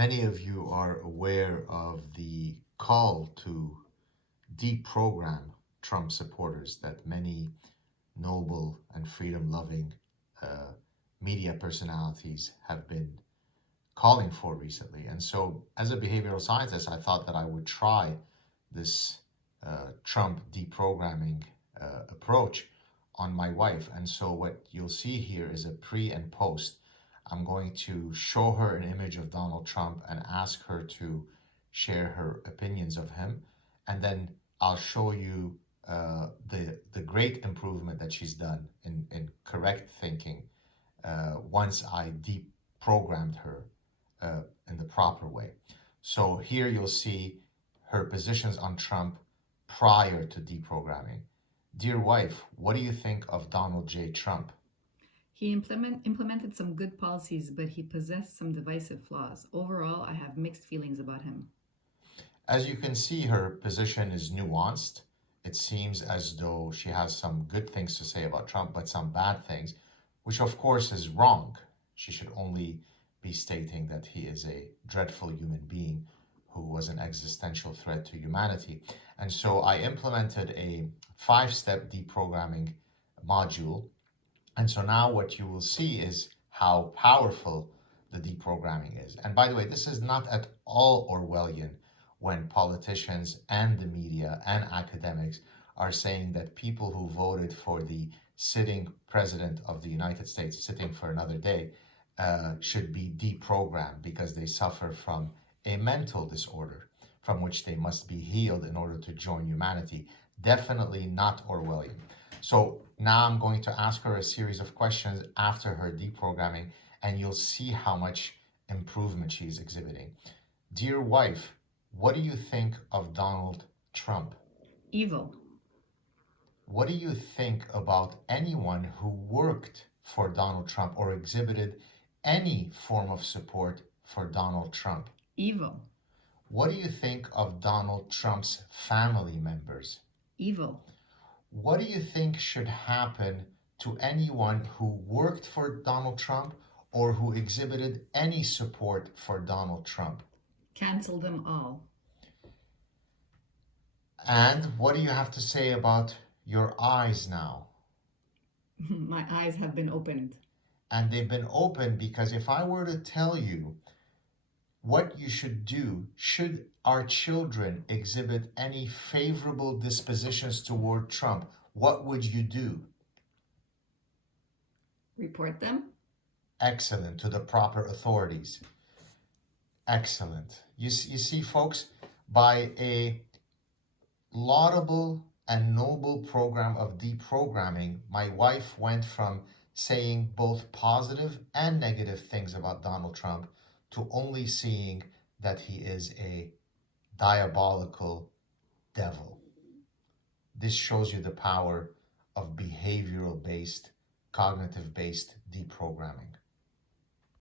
Many of you are aware of the call to deprogram Trump supporters that many noble and freedom-loving media personalities have been calling for recently. And so, as a behavioral scientist, I thought that I would try this Trump deprogramming approach on my wife. And so, what you'll see here is a pre and post. I'm going to show her an image of Donald Trump and ask her to share her opinions of him. And then I'll show you the great improvement that she's done in correct thinking once I deprogrammed her in the proper way. So here you'll see her positions on Trump prior to deprogramming. Dear wife, what do you think of Donald J. Trump? He implemented some good policies, but he possessed some divisive flaws. Overall, I have mixed feelings about him. As you can see, her position is nuanced. It seems as though she has some good things to say about Trump, but some bad things, which of course is wrong. She should only be stating that he is a dreadful human being who was an existential threat to humanity. And so I implemented a 5-step deprogramming module. And so now what you will see is how powerful the deprogramming is. And by the way, this is not at all Orwellian when politicians and the media and academics are saying that people who voted for the sitting president of the United States, sitting for another day, should be deprogrammed because they suffer from a mental disorder from which they must be healed in order to join humanity. Definitely not Orwellian. So now I'm going to ask her a series of questions after her deprogramming, and you'll see how much improvement she's exhibiting. Dear wife, what do you think of Donald Trump? Evil. What do you think about anyone who worked for Donald Trump or exhibited any form of support for Donald Trump? Evil. What do you think of Donald Trump's family members? Evil. What do you think should happen to anyone who worked for Donald Trump or who exhibited any support for Donald Trump? Cancel them all. And what do you have to say about your eyes now? My eyes have been opened. And they've been opened because if I were to tell you what you should do should our children exhibit any favorable dispositions toward Trump, what would you do? Report them. Excellent, to the proper authorities. Excellent. You see, folks, by a laudable and noble program of deprogramming, my wife went from saying both positive and negative things about Donald Trump to only seeing that he is a diabolical devil. This shows you the power of behavioral-based, cognitive-based deprogramming.